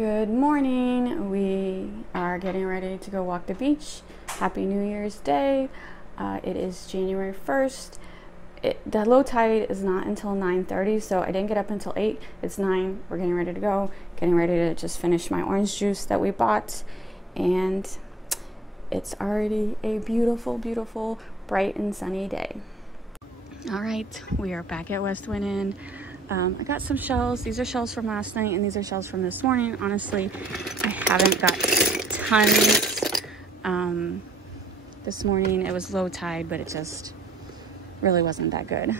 Good morning. We are getting ready to go walk the beach. Happy New Year's Day. It is January 1st. The low tide is not until 9:30, so I didn't get up until 8. It's 9. We're getting ready to go. Getting ready to just finish my orange juice that we bought. And it's already a beautiful, beautiful, bright and sunny day. All right, we are back at West Wind Inn. I got some shells. These are shells from last night, and these are shells from this morning. Honestly, I haven't got tons. This morning it was low tide, but it just really wasn't that good.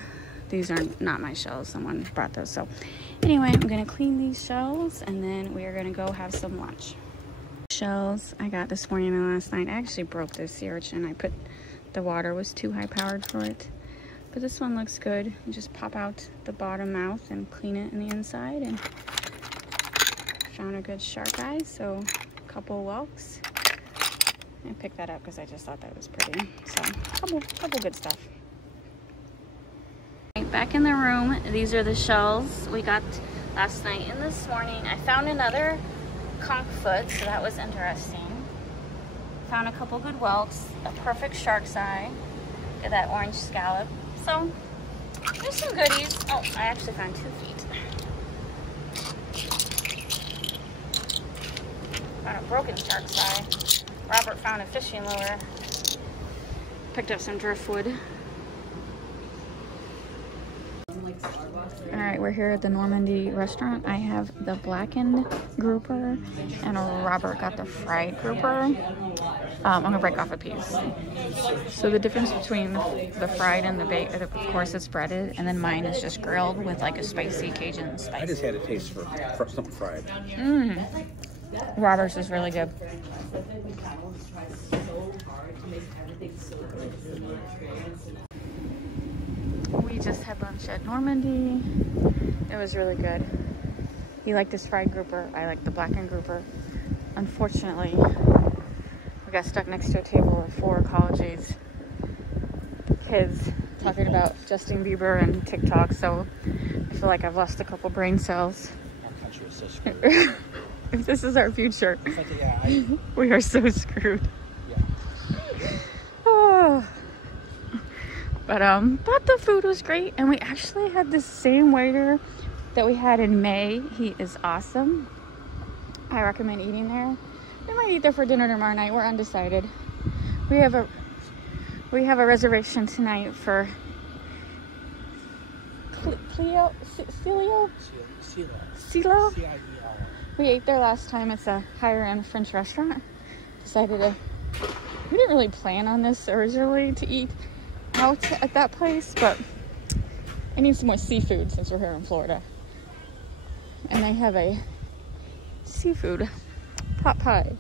These are not my shells. Someone brought those. So anyway, I'm gonna clean these shells, and then we are gonna go have some lunch. Shells I got this morning and last night. I actually broke this sea urchin. The water was too high powered for it. But this one looks good. You just pop out the bottom mouth and clean it in the inside. And found a good shark eye, so a couple whelks. I picked that up because I just thought that was pretty. So couple good stuff. Back in the room, these are the shells we got last night and this morning. I found another conch foot, so that was interesting. Found a couple good whelks, a perfect shark's eye. Get that orange scallop. So there's some goodies. Oh, I actually found 2 feet. Found a broken shark's eye. Robert found a fishing lure. Picked up some driftwood. All right, we're here at the Normandie restaurant. I have the blackened grouper, and Robert got the fried grouper. I'm gonna break off a piece. So the difference between the fried and the baked, of course it's breaded, and then mine is just grilled with like a spicy Cajun spice. I just had a taste for something fried. Robert's is really good. We just had lunch at Normandie. It was really good. He liked this fried grouper. I like the blackened grouper. Unfortunately, we got stuck next to a table with 4 college-age kids talking about Justin Bieber and TikTok, so I feel like I've lost a couple brain cells. Our country is so screwed. If this is our future, Yeah, we are so screwed. Yeah. Oh. But the food was great, and we actually had the same waiter that we had in May. He is awesome. I recommend eating there. We might eat there for dinner tomorrow night. We're undecided. We have a reservation tonight for Cleo. We ate there last time. It's a higher end French restaurant. We didn't really plan on this originally to eat out at that place, but I need some more seafood since we're here in Florida. And they have a seafood pot pie.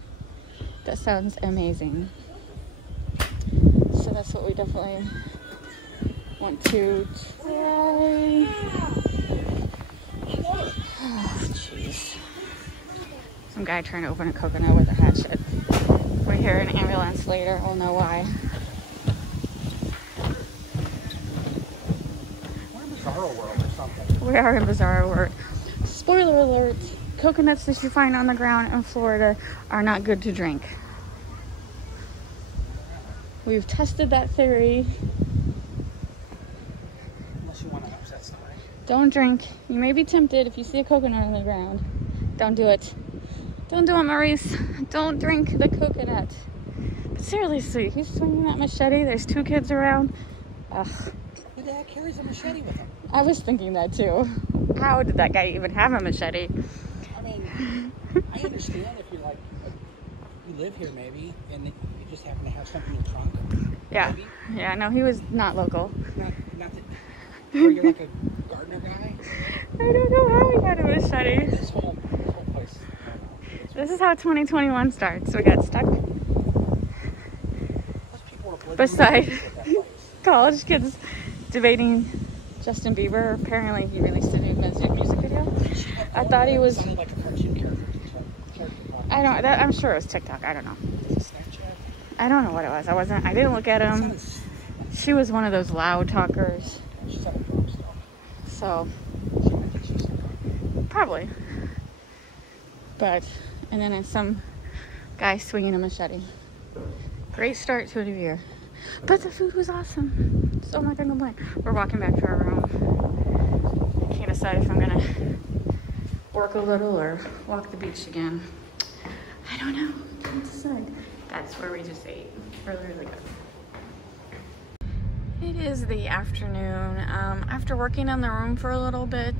That sounds amazing. So that's what we definitely want to try. Oh, jeez. Some guy trying to open a coconut with a hatchet. We hear an ambulance later. We'll know why. We're in Bizarro World or something. We are in Bizarro World. Spoiler alert. Coconuts that you find on the ground in Florida are not good to drink. We've tested that theory. Unless you want to upset somebody. Don't drink. You may be tempted if you see a coconut on the ground. Don't do it. Don't do it, Maurice. Don't drink the coconut. But seriously, he's swinging that machete. There's 2 kids around. Ugh. Who the heck carries a machete with him? I was thinking that too. How did that guy even have a machete? I mean, I understand if you're like, you live here maybe, and you just happen to have something in your trunk. Yeah. Maybe. Yeah, no, he was not local. Not that, or you're like a gardener guy. I don't know how he had a machete. This whole place. This is how 2021 starts. We got stuck beside college kids debating Justin Bieber. Apparently he released a new music video. I thought he was... Sounded like a cartoon character. I'm sure it was TikTok. I don't know. I don't know what it was. I didn't look at him. She was one of those loud talkers. So, probably. But, and then some guy swinging a machete. Great start to the year. But the food was awesome, so I'm not gonna complain. We're walking back to our room. I can't decide if I'm gonna work a little or walk the beach again. I don't know, can't decide. That's where we just ate, really, really good. It is the afternoon. After working on the room for a little bit,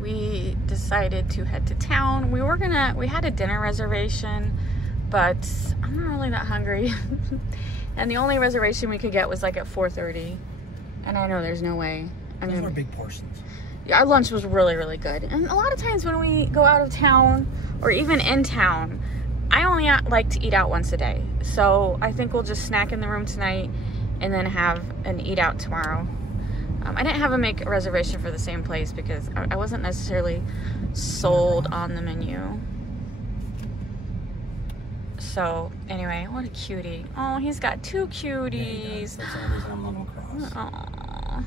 we decided to head to town. We had a dinner reservation, but I'm not really that hungry. And the only reservation we could get was like at 4:30. And I know there's no way. Those were big portions. Yeah, our lunch was really, really good. And a lot of times when we go out of town or even in town, I only like to eat out once a day. So I think we'll just snack in the room tonight and then have an eat out tomorrow. I didn't have make a reservation for the same place because I wasn't necessarily sold on the menu. So anyway, what a cutie. Oh, he's got two cuties. That's the only reason I'm level across. Aww.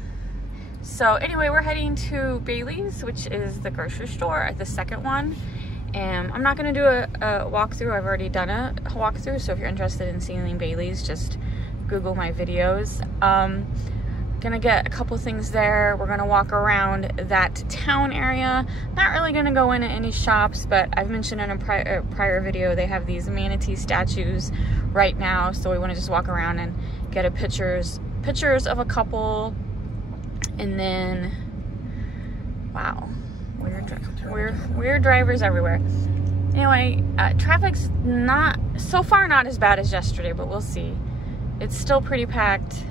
So anyway, we're heading to Bailey's, which is the grocery store, the second one. And I'm not gonna do a walkthrough. I've already done a walkthrough. So if you're interested in seeing Bailey's, just Google my videos. Gonna get a couple things there. We're gonna walk around that town area. Not really gonna go into any shops, but I've mentioned in a prior video they have these manatee statues right now, so we want to just walk around and get pictures of a couple. And then, wow, weird drivers everywhere. Anyway, traffic's not as bad as yesterday, but we'll see. It's still pretty packed.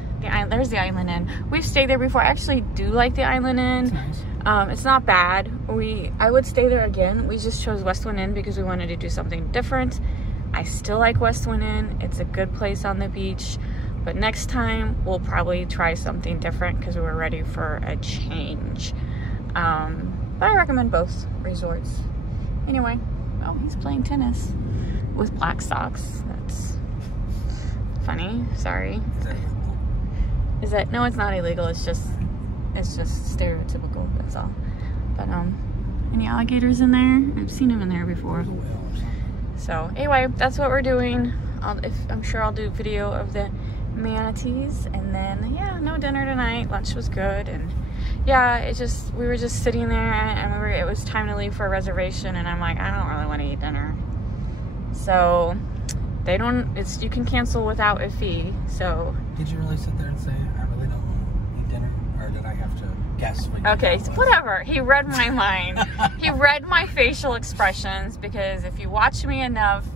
There's the Island Inn. We've stayed there before. I actually do like the Island Inn. It's nice. It's not bad. I would stay there again. We just chose Westwind Inn because we wanted to do something different. I still like Westwind Inn. It's a good place on the beach. But next time, we'll probably try something different because we were ready for a change. But I recommend both resorts. Anyway, oh, he's playing tennis with black socks. That's funny. Sorry. Is that no? It's not illegal. It's just stereotypical. That's all. But any alligators in there? I've seen them in there before. So anyway, that's what we're doing. I'm sure I'll do a video of the manatees, and then yeah, no dinner tonight. Lunch was good, and yeah, we were just sitting there, and it was time to leave for a reservation, and I'm like, I don't really want to eat dinner. So you can cancel without a fee. So did you really sit there and say, I really don't want to eat dinner? Or did I have to guess what you Okay, so whatever. He read my mind. He read my facial expressions, because if you watch me enough,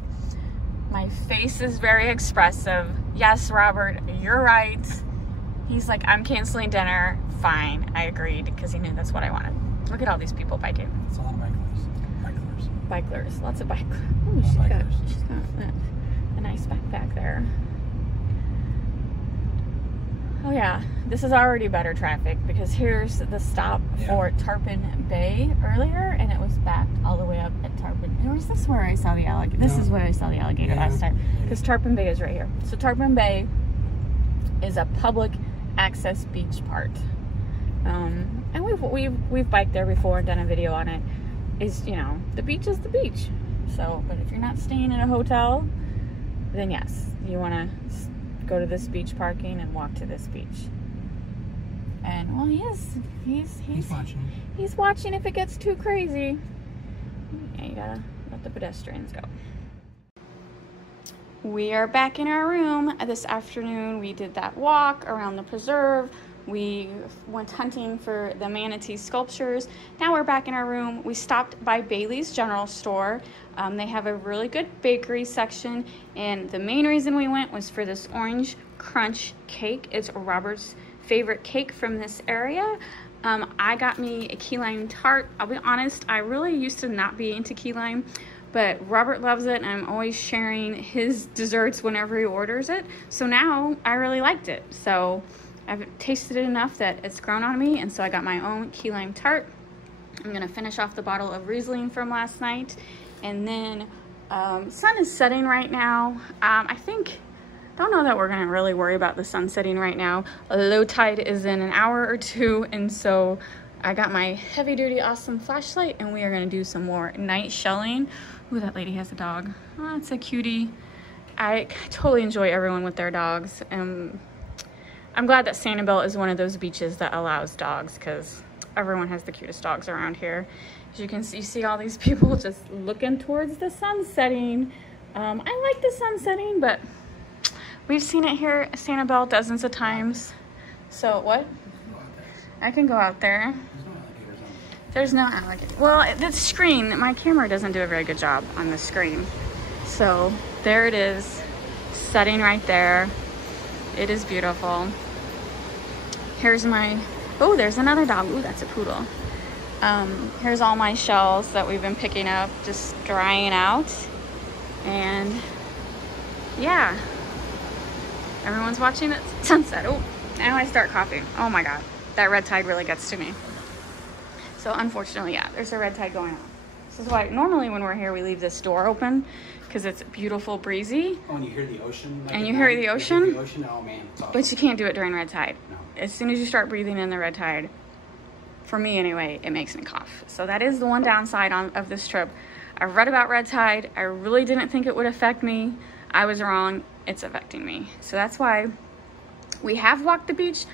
my face is very expressive. Yes, Robert, you're right. He's like, I'm canceling dinner. Fine, I agreed, because he knew that's what I wanted. Look at all these people biking. It's a lot of bikers. Biklers, lots of bikers. Ooh, she's got a nice backpack there. Oh yeah, this is already better traffic, because here's the stop for Tarpon Bay earlier, and it was backed all the way up at Tarpon. Or is this where I saw the alligator? This is where I saw the alligator last time, because Tarpon Bay is right here. So Tarpon Bay is a public access beach part, and we've biked there before and done a video on it. The beach is the beach. So, but if you're not staying in a hotel, then yes, you want to go to this beach parking and walk to this beach. And well, he's watching. He's watching if it gets too crazy. Yeah, you gotta let the pedestrians go. We are back in our room this afternoon. We did that walk around the preserve. We went hunting for the manatee sculptures. Now we're back in our room. We stopped by Bailey's General Store. They have a really good bakery section, and the main reason we went was for this orange crunch cake. It's Robert's favorite cake from this area. I got me a key lime tart. I'll be honest, I really used to not be into key lime, but Robert loves it, and I'm always sharing his desserts whenever he orders it. So now I really liked it. So I've tasted it enough that it's grown on me, and so I got my own key lime tart. I'm gonna finish off the bottle of Riesling from last night, and then sun is setting right now. I don't know that we're gonna really worry about the sun setting right now. A low tide is in an hour or two, and so I got my heavy duty awesome flashlight and we are gonna do some more night shelling. Ooh, that lady has a dog. Oh, it's a cutie. I totally enjoy everyone with their dogs. I'm glad that Sanibel is one of those beaches that allows dogs, because everyone has the cutest dogs around here. As you can see, you see all these people just looking towards the sun setting. I like the sun setting, but we've seen it here at Sanibel dozens of times. So what? I can go out there. There's no alligator. Well, the screen, my camera doesn't do a very good job on the screen. So there it is, setting right there. It is beautiful. Here's my, oh, there's another dog. Ooh, that's a poodle. Here's all my shells that we've been picking up, just drying out. And yeah, everyone's watching the sunset. Oh, now I start coughing. Oh my God, that red tide really gets to me. So unfortunately, yeah, there's a red tide going on. This is why normally when we're here, we leave this door open because it's beautiful, breezy. Oh, and you hear the ocean? Like and you hear the ocean? You hear the ocean? Oh man, it's awesome. But you can't do it during red tide. No. As soon as you start breathing in the red tide, for me anyway, it makes me cough. So that is the one downside of this trip. I read about red tide. I really didn't think it would affect me. I was wrong. It's affecting me. So that's why we have walked the beach,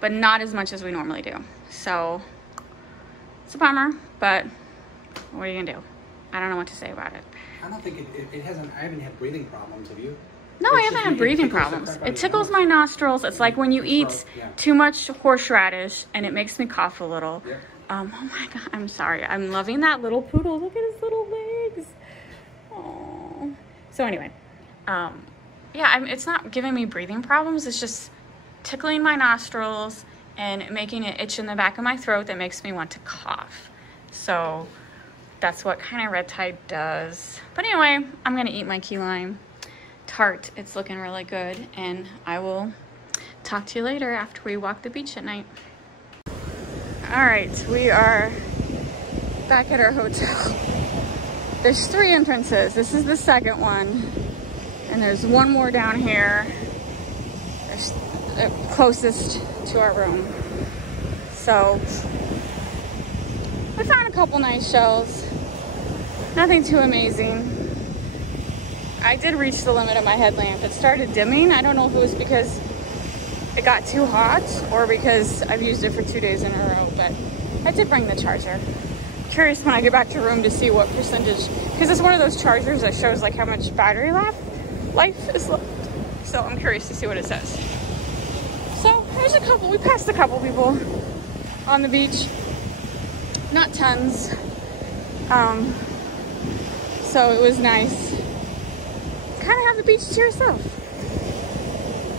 but not as much as we normally do. So it's a bummer, but what are you gonna do? I don't know what to say about it. I don't think it hasn't, I haven't had breathing problems, have you? No, I haven't had breathing problems. It tickles my nostrils. It's like when you eat too much horseradish and it makes me cough a little. Yeah. Oh my God, I'm sorry. I'm loving that little poodle. Look at his little legs. Oh. So anyway, yeah, it's not giving me breathing problems. It's just tickling my nostrils and making it itch in the back of my throat that makes me want to cough. So that's what kind of red tide does. But anyway, I'm gonna eat my key lime tart. It's looking really good, and I will talk to you later after we walk the beach at night. All right, we are back at our hotel. There's 3 entrances. This is the second one, and there's one more down here. There's closest to our room. So I found a couple nice shells. Nothing too amazing. I did reach the limit of my headlamp. It started dimming. I don't know if it was because it got too hot or because I've used it for 2 days in a row, but I did bring the charger. Curious when I get back to room to see what percentage, because it's one of those chargers that shows like how much battery life is left. So I'm curious to see what it says. So there's a couple, we passed a couple people on the beach. Not tons. So it was nice. Kind of have the beach to yourself.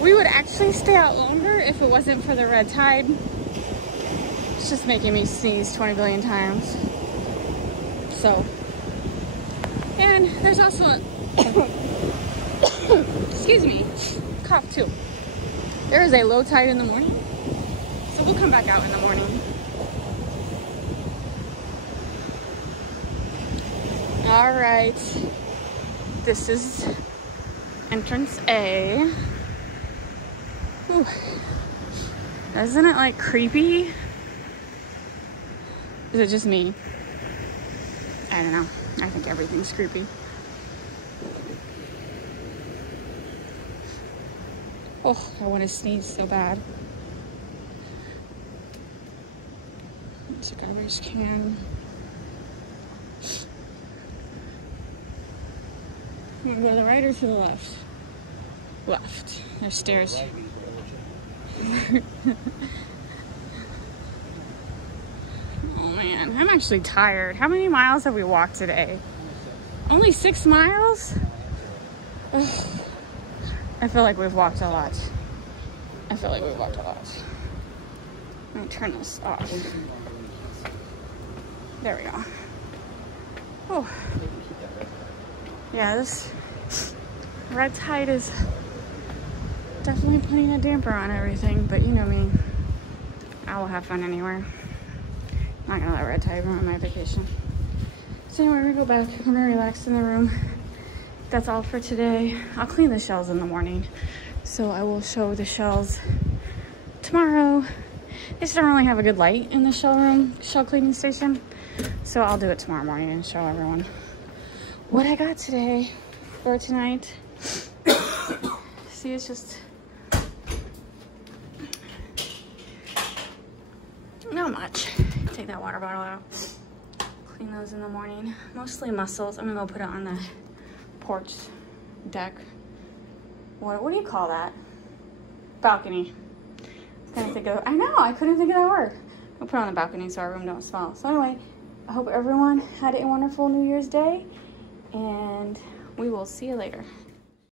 We would actually stay out longer if it wasn't for the red tide. It's just making me sneeze 20 billion times. So, and there's also a, excuse me, cough too. There is a low tide in the morning. So we'll come back out in the morning. All right, this is entrance A. Ooh. Isn't it like creepy? Is it just me? I don't know. I think everything's creepy. Oh, I want to sneeze so bad. It's a garbage can. You can go to the right or to the left? Left. There's stairs. Oh man, I'm actually tired. How many miles have we walked today? Only 6 miles? Ugh. I feel like we've walked a lot. Let me turn this off. There we go. Oh. Yeah, this red tide is definitely putting a damper on everything, but you know me. I will have fun anywhere. I'm not gonna let red tide ruin my vacation. So anyway, we go back. I'm gonna relax in the room. That's all for today. I'll clean the shells in the morning. So I will show the shells tomorrow. They just don't really have a good light in the shell cleaning station. So I'll do it tomorrow morning and show everyone what I got today or tonight. See, it's just not much. Take that water bottle out. Clean those in the morning. Mostly mussels. I'm gonna go put it on the porch deck. What do you call that? Balcony. I know, I couldn't think of that word. I'll put it on the balcony so our room don't smell. So anyway, I hope everyone had a wonderful New Year's Day, and we will see you later.